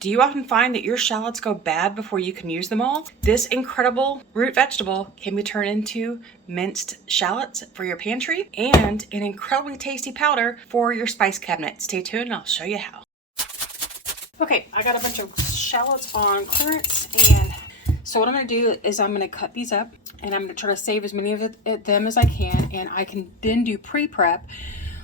Do you often find that your shallots go bad before you can use them all? This incredible root vegetable can be turned into minced shallots for your pantry and an incredibly tasty powder for your spice cabinet. Stay tuned and I'll show you how. Okay, I got a bunch of shallots on clearance, and so what I'm going to do is I'm going to cut these up and I'm going to try to save as many of them as I can, and I can then do pre-prep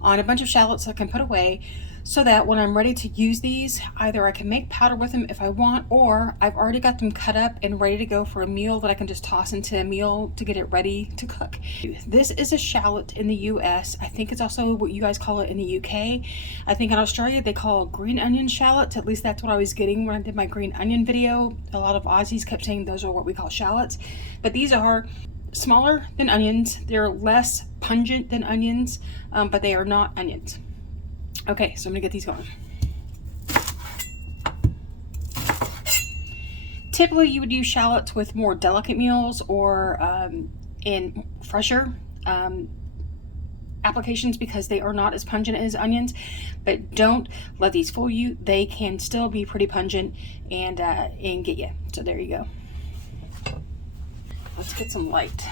on a bunch of shallots I can put away so that when I'm ready to use these, either I can make powder with them if I want, or I've already got them cut up and ready to go for a meal that I can just toss into a meal to get it ready to cook. This is a shallot in the US. I think it's also what you guys call it in the UK. I think in Australia they call green onion shallots. At least that's what I was getting when I did my green onion video. A lot of Aussies kept saying those are what we call shallots. But these are smaller than onions. They're less pungent than onions, but they are not onions. Okay, so I'm gonna get these going. Typically you would use shallots with more delicate meals or in fresher applications because they are not as pungent as onions, but don't let these fool you. They can still be pretty pungent and get you. So there you go. Let's get some light.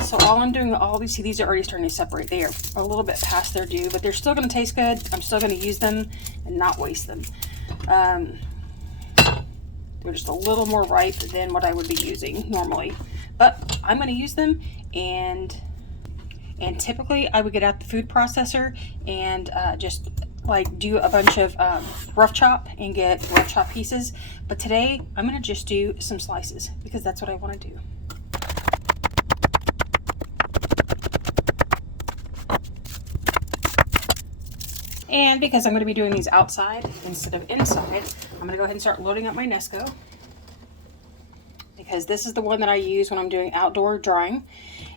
So all I'm doing, all these, see, these are already starting to separate. They are a little bit past their due, but they're still going to taste good. I'm still going to use them and not waste them. They're just a little more ripe than what I would be using normally, but I'm going to use them, and typically I would get out the food processor and just like do a bunch of rough chop and get rough chop pieces. But today I'm going to just do some slices because that's what I want to do. And because I'm going to be doing these outside instead of inside, I'm going to go ahead and start loading up my Nesco, because this is the one that I use when I'm doing outdoor drying.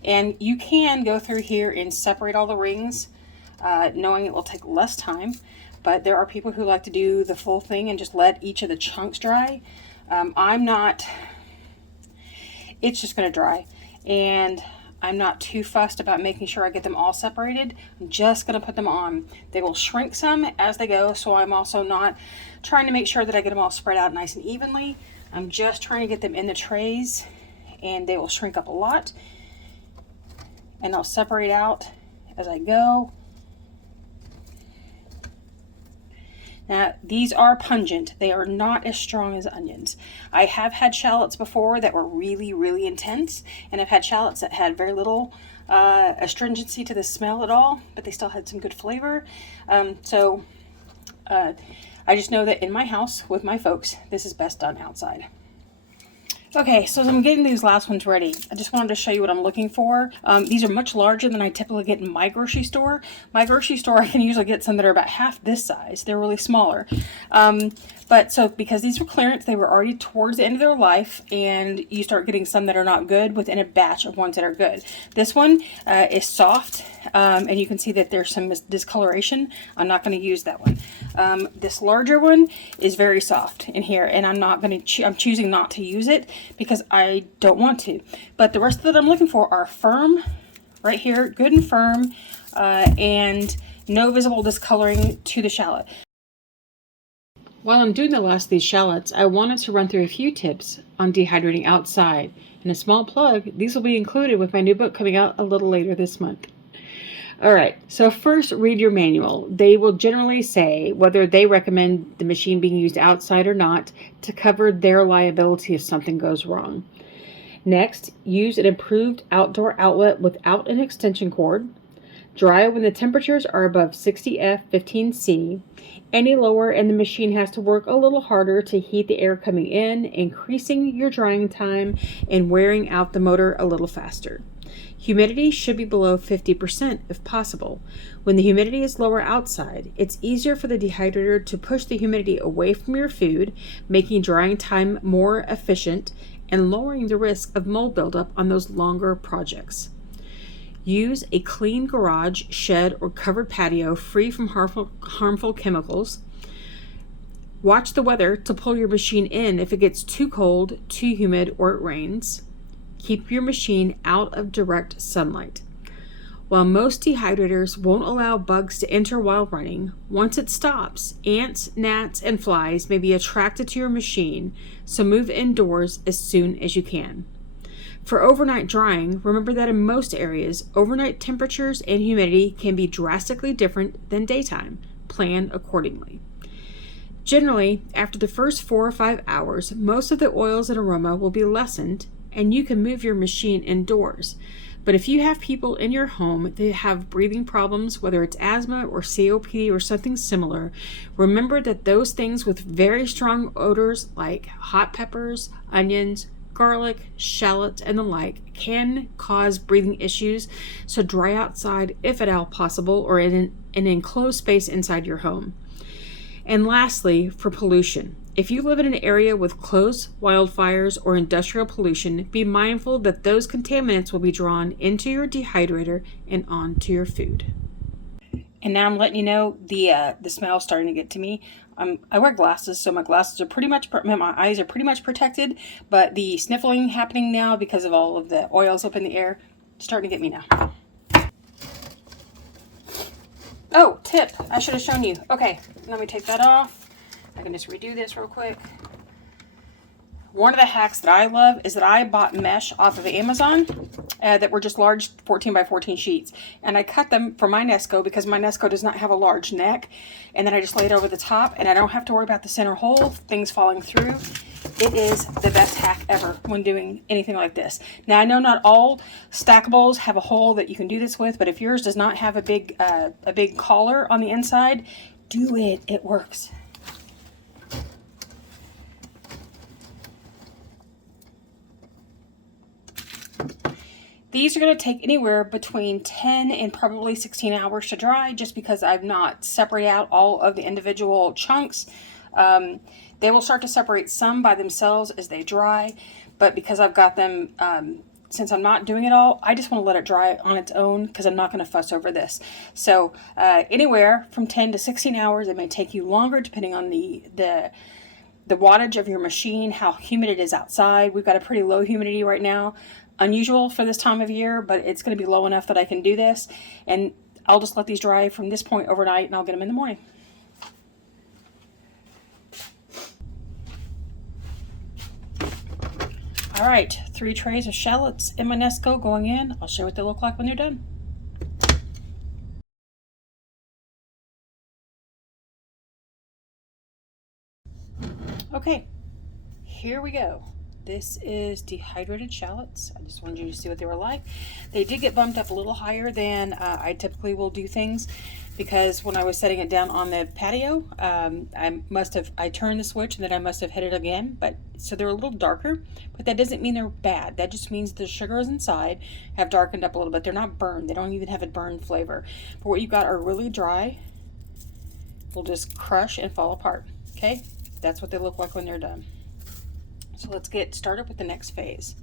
And you can go through here and separate all the rings, knowing it will take less time. But there are people who like to do the full thing and just let each of the chunks dry. I'm not. It's just going to dry. And I'm not too fussed about making sure I get them all separated. I'm just going to put them on. They will shrink some as they go, so I'm also not trying to make sure that I get them all spread out nice and evenly. I'm just trying to get them in the trays, and they will shrink up a lot. And I'll separate out as I go. Now, these are pungent. They are not as strong as onions. I have had shallots before that were really, really intense, and I've had shallots that had very little astringency to the smell at all, but they still had some good flavor. I just know that in my house with my folks, this is best done outside. Okay, so as I'm getting these last ones ready, I just wanted to show you what I'm looking for. These are much larger than I typically get in my grocery store. My grocery store, I can usually get some that are about half this size. They're really smaller. But so because these were clearance, they were already towards the end of their life, and you start getting some that are not good within a batch of ones that are good. This one is soft, and you can see that there's some discoloration. I'm not going to use that one. This larger one is very soft in here, and I'm choosing not to use it because I don't want to. But the rest that I'm looking for are firm, right here, good and firm, and no visible discoloring to the shallot. While I'm doing the last of these shallots, I wanted to run through a few tips on dehydrating outside. And a small plug, these will be included with my new book coming out a little later this month. Alright, so first read your manual. They will generally say whether they recommend the machine being used outside or not to cover their liability if something goes wrong. Next, use an approved outdoor outlet without an extension cord. Dry when the temperatures are above 60°F 15°C. Any lower and the machine has to work a little harder to heat the air coming in, increasing your drying time and wearing out the motor a little faster. Humidity should be below 50% if possible. When the humidity is lower outside, it's easier for the dehydrator to push the humidity away from your food, making drying time more efficient and lowering the risk of mold buildup on those longer projects. Use a clean garage, shed, or covered patio free from harmful chemicals. Watch the weather to pull your machine in if it gets too cold, too humid, or it rains. Keep your machine out of direct sunlight. While most dehydrators won't allow bugs to enter while running, once it stops, ants, gnats, and flies may be attracted to your machine, so move indoors as soon as you can. For overnight drying, remember that in most areas, overnight temperatures and humidity can be drastically different than daytime. Plan accordingly. Generally, after the first 4 or 5 hours, most of the oils and aroma will be lessened, and you can move your machine indoors. But if you have people in your home that have breathing problems, whether it's asthma or COPD or something similar, remember that those things with very strong odors like hot peppers, onions, garlic, shallots, and the like can cause breathing issues, so dry outside if at all possible or in an enclosed space inside your home. And lastly, for pollution. If you live in an area with close wildfires or industrial pollution, be mindful that those contaminants will be drawn into your dehydrator and onto your food. And now I'm letting you know the smell is starting to get to me. I wear glasses, so my glasses are pretty much, my eyes are pretty much protected, but the sniffling happening now because of all of the oils up in the air, starting to get me now. Oh, tip, I should have shown you. Okay, let me take that off. I can just redo this real quick. One of the hacks that I love is that I bought mesh off of Amazon that were just large 14 by 14 sheets. And I cut them for my Nesco because my Nesco does not have a large neck. And then I just lay it over the top and I don't have to worry about the center hole, things falling through. It is the best hack ever when doing anything like this. Now, I know not all stackables have a hole that you can do this with, but if yours does not have a big collar on the inside, do it. It works. These are going to take anywhere between 10 and probably 16 hours to dry, just because I've not separated out all of the individual chunks. They will start to separate some by themselves as they dry, but because I've got them, since I'm not doing it all, I just want to let it dry on its own because I'm not going to fuss over this. So anywhere from 10 to 16 hours. It may take you longer depending on the wattage of your machine, how humid it is outside. We've got a pretty low humidity right now. Unusual for this time of year, but it's going to be low enough that I can do this. And I'll just let these dry from this point overnight and I'll get them in the morning. All right, 3 trays of shallots in my Nesco going in. I'll show you what they look like when they're done. Okay, here we go. This is dehydrated shallots. I just wanted you to see what they were like. They did get bumped up a little higher than I typically will do things, because when I was setting it down on the patio, I turned the switch and then I must have hit it again. But so they're a little darker, but that doesn't mean they're bad. That just means the sugars inside have darkened up a little bit. They're not burned. They don't even have a burned flavor. But what you've got are really dry. Will just crush and fall apart. Okay, that's what they look like when they're done. So let's get started with the next phase.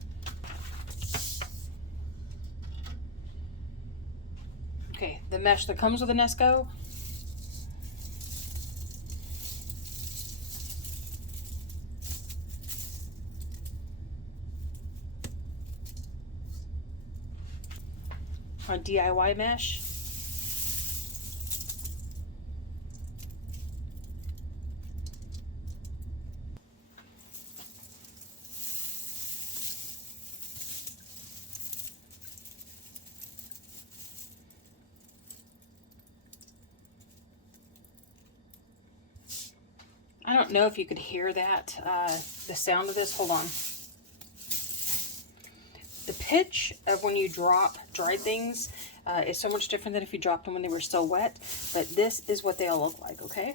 Okay, the mesh that comes with the Nesco. Our DIY mesh. I don't know if you could hear that, the sound of this. Hold on. The pitch of when you drop dried things is so much different than if you dropped them when they were still wet, but this is what they'll look like, okay?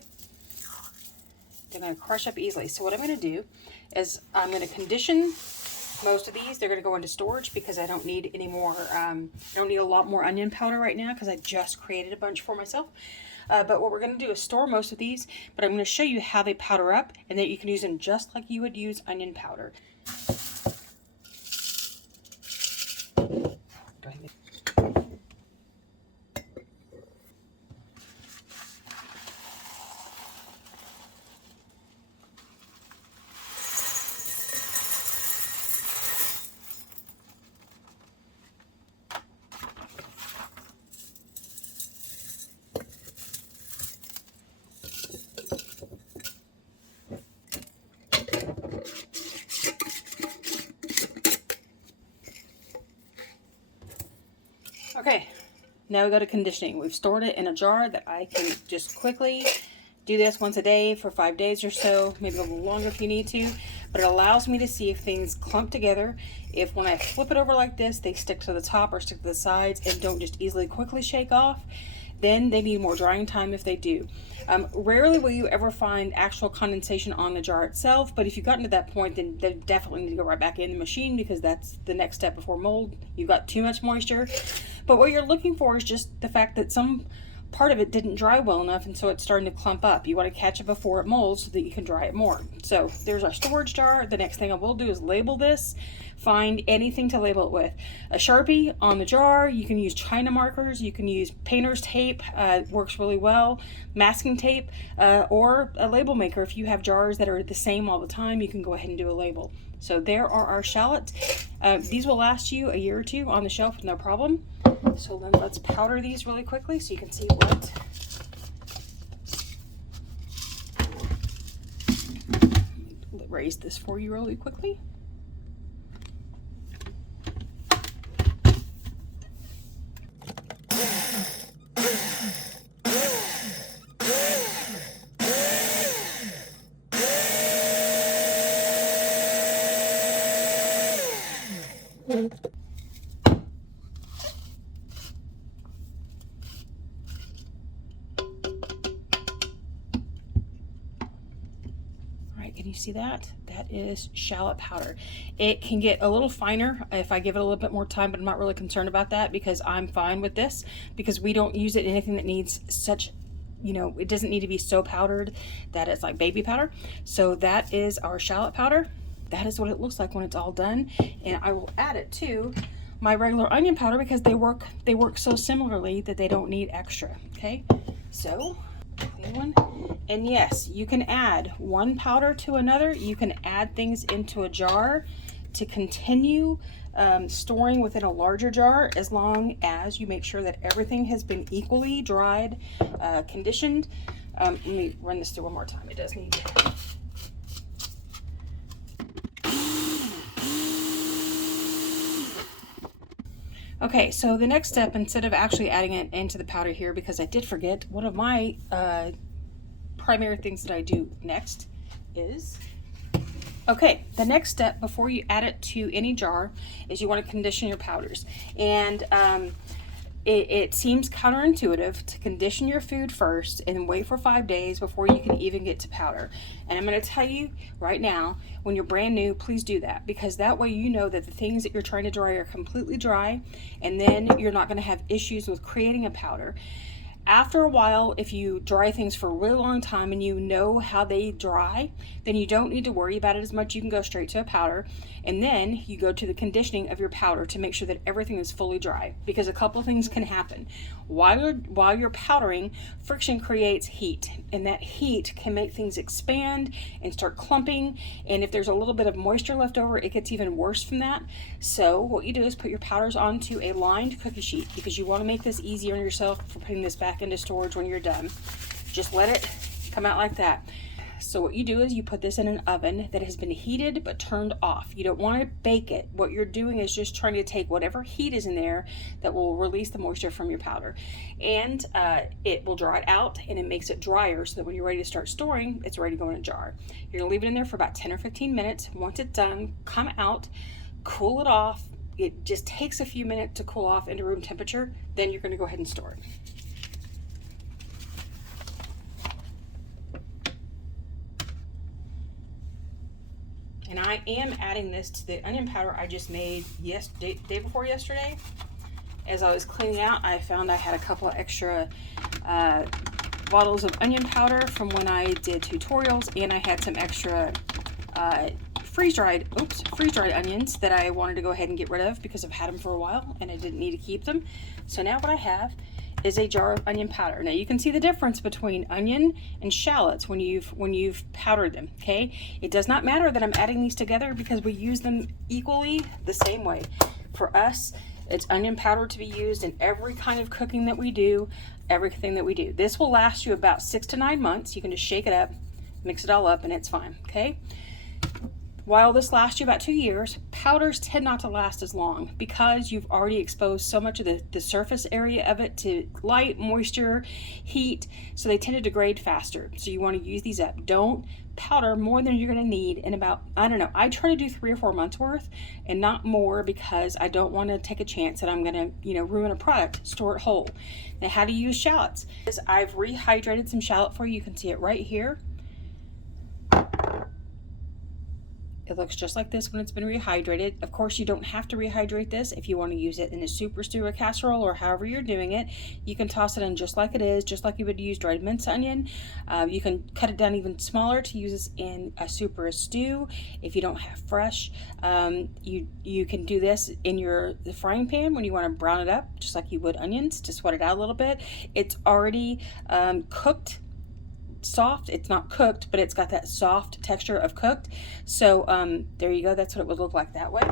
They're going to crush up easily. So what I'm going to do is I'm going to condition most of these. They're going to go into storage because I don't need any more, I don't need a lot more onion powder right now because I just created a bunch for myself. But what we're going to do is store most of these, but I'm going to show you how they powder up and that you can use them just like you would use onion powder. Go ahead. Now we go to conditioning. We've stored it in a jar that I can just quickly do this once a day for 5 days or so, maybe a little longer if you need to, but it allows me to see if things clump together, if when I flip it over like this, they stick to the top or stick to the sides and don't just easily quickly shake off. Then they need more drying time if they do. Rarely will you ever find actual condensation on the jar itself, but if you've gotten to that point, then they definitely need to go right back in the machine, because that's the next step before mold. You've got too much moisture. But what you're looking for is just the fact that some part of it didn't dry well enough, and so it's starting to clump up. You want to catch it before it molds so that you can dry it more. So there's our storage jar. The next thing I will do is label this. Find anything to label it with. A Sharpie on the jar. You can use China markers. You can use painter's tape. Works really well. Masking tape, or a label maker. If you have jars that are the same all the time, you can go ahead and do a label. So there are our shallots. These will last you a year or two on the shelf with no problem. So then let's powder these really quickly so you can see what. Let me raise this for you really quickly. Can you see that? That is shallot powder. It can get a little finer if I give it a little bit more time, but I'm not really concerned about that because I'm fine with this, because we don't use it in anything that needs such, you know, it doesn't need to be so powdered that it's like baby powder. So that is our shallot powder. That is what it looks like when it's all done. And I will add it to my regular onion powder because they work so similarly that they don't need extra. Okay, so clean one. And yes, you can add one powder to another. You can add things into a jar to continue storing within a larger jar, as long as you make sure that everything has been equally dried, conditioned. Let me run this through one more time. It does need. Okay, so the next step, instead of actually adding it into the powder here, because I did forget, one of my primary things that I do next is, okay, the next step before you add it to any jar is you want to condition your powders. And it seems counterintuitive to condition your food first and wait for 5 days before you can even get to powder. And I'm going to tell you right now, when you're brand new, please do that, because that way you know that the things that you're trying to dry are completely dry, and then you're not going to have issues with creating a powder. After a while, if you dry things for a really long time and you know how they dry, then you don't need to worry about it as much. You can go straight to a powder, and then you go to the conditioning of your powder to make sure that everything is fully dry, because a couple things can happen. While you're powdering, friction creates heat, and that heat can make things expand and start clumping, and if there's a little bit of moisture left over, it gets even worse from that. So what you do is put your powders onto a lined cookie sheet, because you want to make this easier on yourself for putting this back into storage when you're done. Just let it come out like that. So what you do is you put this in an oven that has been heated but turned off. You don't want to bake it. What you're doing is just trying to take whatever heat is in there that will release the moisture from your powder, and it will dry it out, and it makes it drier so that when you're ready to start storing, it's ready to go in a jar. You're gonna leave it in there for about 10 or 15 minutes. Once it's done, come out, cool it off. It just takes a few minutes to cool off into room temperature. Then you're gonna go ahead and store it. And I am adding this to the onion powder I just made day before yesterday. As I was cleaning out, I found I had a couple of extra bottles of onion powder from when I did tutorials, and I had some extra freeze-dried onions that I wanted to go ahead and get rid of because I've had them for a while and I didn't need to keep them. So now what I have is a jar of onion powder. Now you can see the difference between onion and shallots when you've powdered them. Okay, it does not matter that I'm adding these together because we use them equally the same way. For us, it's onion powder to be used in every kind of cooking that we do, everything that we do. This will last you about 6 to 9 months. You can just shake it up, mix it all up, and it's fine. Okay, while this lasts you about 2 years, powders tend not to last as long because you've already exposed so much of the surface area of it to light, moisture, heat, so they tend to degrade faster. So you want to use these up. Don't powder more than you're going to need in about, I don't know, I try to do 3 or 4 months worth and not more, because I don't want to take a chance that I'm going to, you know, ruin a product, store it whole. Now, how to use shallots. I've rehydrated some shallot for you. You can see it right here. It looks just like this when it's been rehydrated. Of course, you don't have to rehydrate this. If you want to use it in a super stew or casserole or however you're doing it, you can toss it in just like it is, just like you would use dried minced onion. You can cut it down even smaller to use this in a soup or a stew if you don't have fresh. You can do this in the frying pan when you want to brown it up, just like you would onions, to sweat it out a little bit. It's already cooked. Soft. It's not cooked, but it's got that soft texture of cooked. So there you go. That's what it would look like that way.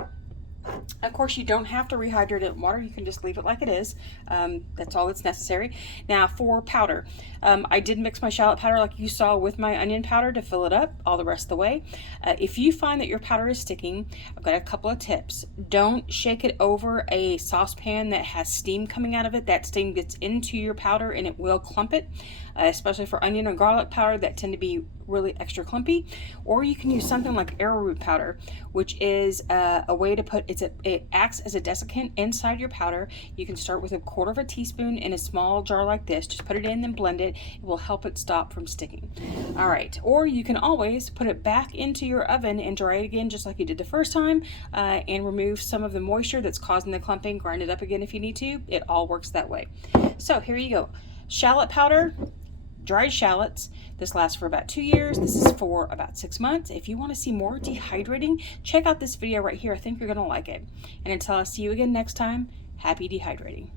Of course, you don't have to rehydrate it in water. You can just leave it like it is. That's all that's necessary. Now for powder, I did mix my shallot powder like you saw with my onion powder to fill it up all the rest of the way. If you find that your powder is sticking, I've got a couple of tips. Don't shake it over a saucepan that has steam coming out of it. That steam gets into your powder and it will clump it, especially for onion and garlic powder that tend to be really extra clumpy. Or you can use something like arrowroot powder, which is a way to put, it acts as a desiccant inside your powder. You can start with 1/4 teaspoon in a small jar like this. Just put it in and blend it. It will help it stop from sticking. All right, or you can always put it back into your oven and dry it again just like you did the first time, and remove some of the moisture that's causing the clumping. Grind it up again if you need to. It all works that way. So here you go. Shallot powder, dried shallots. This lasts for about 2 years. This is for about 6 months. If you want to see more dehydrating, check out this video right here. I think you're going to like it. And until I see you again next time, happy dehydrating.